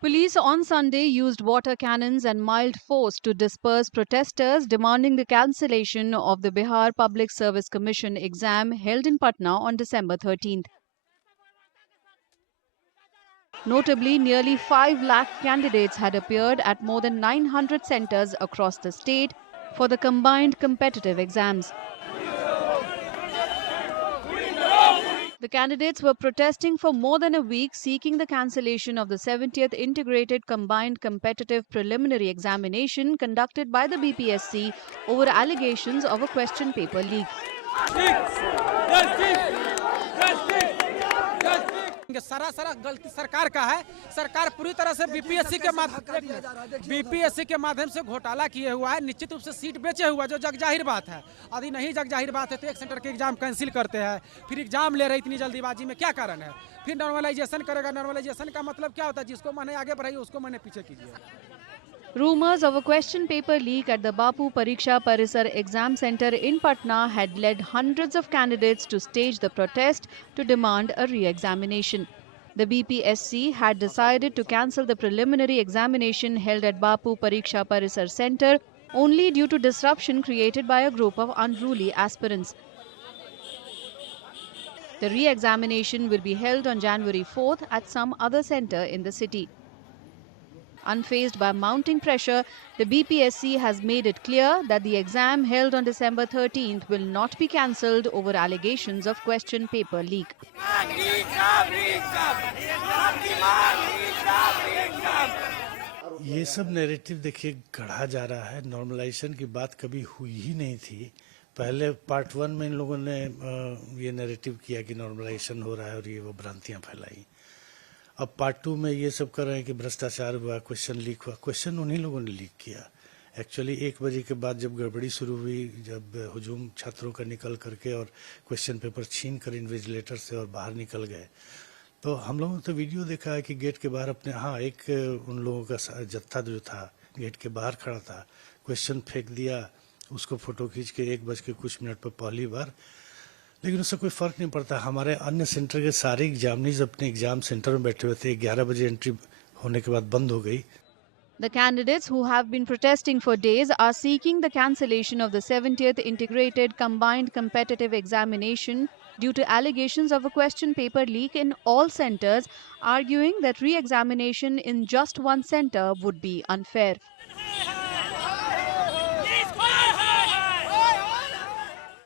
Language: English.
Police on Sunday used water cannons and mild force to disperse protesters demanding the cancellation of the Bihar Public Service Commission exam held in Patna on December 13th. Notably, nearly 5 lakh candidates had appeared at more than 900 centers across the state for the combined competitive exams. The candidates were protesting for more than a week, seeking the cancellation of the 70th Integrated Combined Competitive Preliminary Examination conducted by the BPSC over allegations of a question paper leak. सारा गलती सरकार का है। सरकार पूरी तरह से BPSC के माध्यम से घोटाला किए हुआ है। निश्चित रूप से सीट बेचे हुआ जो जग जाहिर बात है। यदि नहीं जग जाहिर बात है तो एक सेंटर के एग्जाम कैंसिल करते हैं, फिर एग्जाम ले रहे इतनी जल्दीबाजी में क्या कारण है? फिर नॉर्मलाइजेशन करेगा। नॉर्मलाइजेशन का मतलब क्या होता है? जिसको माने आगे बढ़ाइए, उसको माने पीछे कीजिए। Rumors of a question paper leak at the Bapu Pariksha Parisar exam center in Patna had led hundreds of candidates to stage the protest to demand a re-examination. The BPSC had decided to cancel the preliminary examination held at Bapu Pariksha Parisar center only due to disruption created by a group of unruly aspirants. The re-examination will be held on January 4th at some other center in the city. Unfazed by mounting pressure, the BPSC has made it clear that the exam held on December 13th will not be cancelled over allegations of question paper leak. ये सब narrative देखिए गढ़ा जा रहा है। Normalisation की बात कभी हुई ही नहीं थी। पहले पार्ट 1 में इन लोगों ने ये नैरेटिव किया कि नॉर्मलाइजेशन हो रहा है और ये वो भ्रांतियां फैलाई। अब पार्ट 2 में ये सब कर रहे हैं कि भ्रष्टाचार हुआ, क्वेश्चन लीक हुआ। क्वेश्चन उन्हीं लोगों ने लीक किया। एक्चुअली 1 बजे के बाद जब गड़बड़ी शुरू हुई, जब हुजूम छात्रों का निकल करके और क्वेश्चन पेपर छीन कर इन्विजिलेटर से और बाहर निकल गए, तो हम लोगों ने तो वीडियो देखा है कि गेट के बाहर अपने एक उन लोगों का जत्था जो था गेट के बाहर खड़ा था, क्वेश्चन फेंक दिया, उसको फोटो खींच के 1 बज के कुछ मिनट पर पहली बार। लेकिन उससे कोई फर्क नहीं पड़ता। हमारे अन्य सेंटर के सारे एग्जामिनीज अपने एग्जाम सेंटर में बैठे हुए थे। 11 बजे एंट्री होने के बाद बंद हो गई। The candidates who have been protesting for days are seeking the cancellation of the 70th Integrated Combined Competitive Examination due to allegations of a question paper leak in all centers, arguing that re-examination in just one center would be unfair.